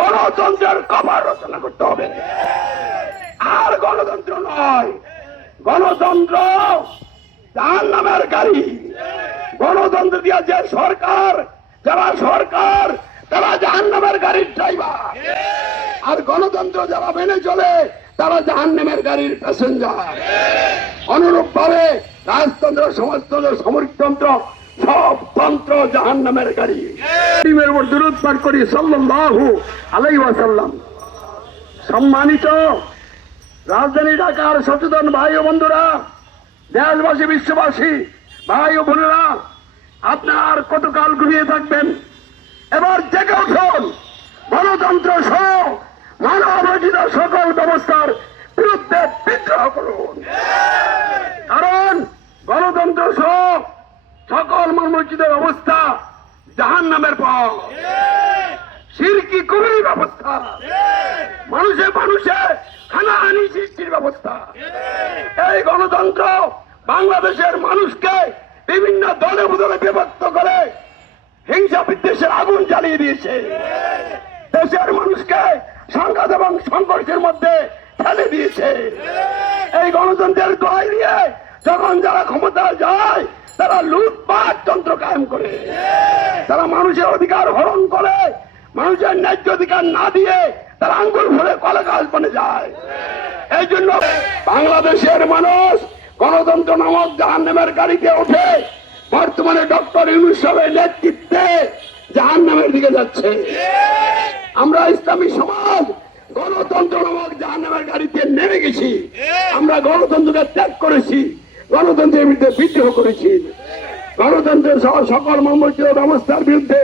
গণতন্ত্রের কবর রচনা করতে হবে। আর গণতন্ত্র নয়, গণতন্ত্র জাহান্নামের গাড়ি। গণতন্ত্র দিয়ে যে সরকার, যারা সরকার তারা জাহান্নামের গাড়ির ড্রাইভার, আর গণতন্ত্র যারা মেনে চলে তারা জাহান্নামের গাড়ির প্যাসেঞ্জার। অনুরূপ ভাবে রাজতন্ত্র, সমাজতন্ত্র, সামরিকতন্ত্র সব তন্ত্র জাহান্নামের গাড়ি। দরুদ পাঠ করি সাল্লাল্লাহু আলাইহি ওয়াসাল্লাম। সম্মানিত রাজধানী ঢাকার সচেতন ভাই ও বন্ধুরা, দেশবাসী, বিশ্ববাসী, ভাই ও বোনেরা, আপনার কতকাল ঘুমিয়ে থাকবেন? এবার জেগে উঠুন, গণতন্ত্র সহ মানব রচিত সকল ব্যবস্থার বিরুদ্ধে বিদ্রোহ করুন। কারণ গণতন্ত্র সহ সকল মানবরচিত ব্যবস্থা জাহান্নামের পথ, শিরকি কুফরি ব্যবস্থা, মানুষে মানুষে হানাহানি সৃষ্টির ব্যবস্থা। এই গণতন্ত্র বাংলাদেশের মানুষকে বিভিন্ন দলে বদলে বিভক্ত করে হিংসা বিদ্বেষের আগুন জ্বালিয়ে দিয়েছে। দেশের মানুষকে সংঘাত এবং সংঘর্ষের মধ্যে ঠেলে দিয়েছে। এই গণতন্ত্রের দোহাই দিয়ে যখন যারা ক্ষমতায় যায় তারা লুটপাট তন্ত্র কায়েম করে, তারা মানুষের অধিকার হরণ করে, মানুষের ন্যায্য অধিকার না দিয়ে তারা আঙ্গুল ভরে কলা গাছ বনে যায়। এই জন্য বাংলাদেশের মানুষ গণতন্ত্র নামক জাহান্নামের গাড়িতে ওঠে বর্তমানে ডক্টর ইউনূস সাহেবের নেতৃত্বে জাহান্নামের দিকে যাচ্ছে। আমরা ইসলামী সমাজ গণতন্ত্র নামক জাহান্নামের গাড়িতে নেমে গেছি। আমরা গণতন্ত্রকে ত্যাগ করেছি, গণতন্ত্রের বিরুদ্ধে বিদ্রোহ করেছি, গণতন্ত্রের সহ সকল মানবরচিত ব্যবস্থার বিরুদ্ধে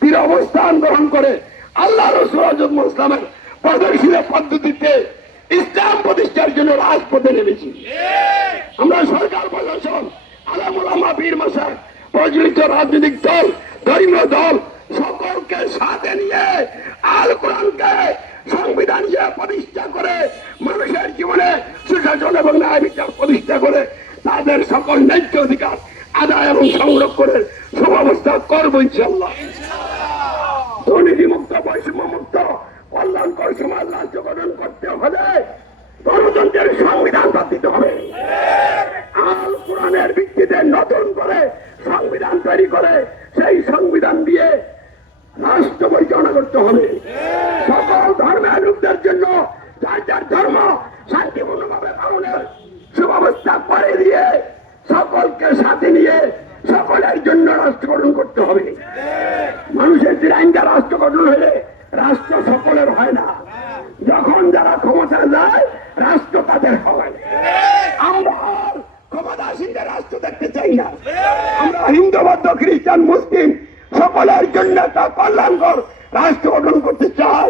দৃঢ় অবস্থান গ্রহণ করে আল্লাহ রাসূল ইসলামের প্রদর্শিত পদ্ধতিতে ইসলাম প্রতিষ্ঠার জন্য রাজপথে নেমেছি। আমরা সরকার, প্রশাসন, আলেম ওলামা, পীর মাশায়েখ, প্রচলিত রাজনৈতিক দল, ধর্মীয় দল সকলকে সাথে নিয়ে আল কোরআনকে সংবিধান হিসেবে প্রতিষ্ঠা করে মানুষের জীবনে সুশাসন এবং ন্যায় বিচার প্রতিষ্ঠা করে তাদের সকল ন্যায্য অধিকার আদায় এবং সংরক্ষণের সুব্যবস্থা করব ইনশাআল্লাহ। দুর্নীতি মুক্ত, বৈষম্য মুক্ত, কল্যাণকর সমাজ রাজ্য গঠন করতে হলে গণতন্ত্রের সংবিধান দিতে হবে। আল কোরআনের ভিত্তিতে নতুন করে সংবিধান তৈরি করে সেই সংবিধান দিয়ে রাষ্ট্র পরিচালনা করতে হবে। সকল ধর্মের লোকদের জন্য যার যার ধর্ম শান্তিপূর্ণভাবে পালনের সুব্যবস্থা করে দিয়ে সকলকে সাথে নিয়ে সকলের জন্য রাষ্ট্র গঠন করতে হবে। মানুষের আইনটা রাষ্ট্র গঠন হলে রাষ্ট্র সকলের হয় না, যখন যারা ক্ষমতা যায় রাষ্ট্র তাদের হয়। আমরা ক্ষমতাসীনদের রাষ্ট্র দেখতে চাই না। আমরা হিন্দু, বৌদ্ধ, খ্রিস্টান, মুসলিম সকলের জন্য একটা কল্যাণকর রাষ্ট্র গঠন করতে চাই।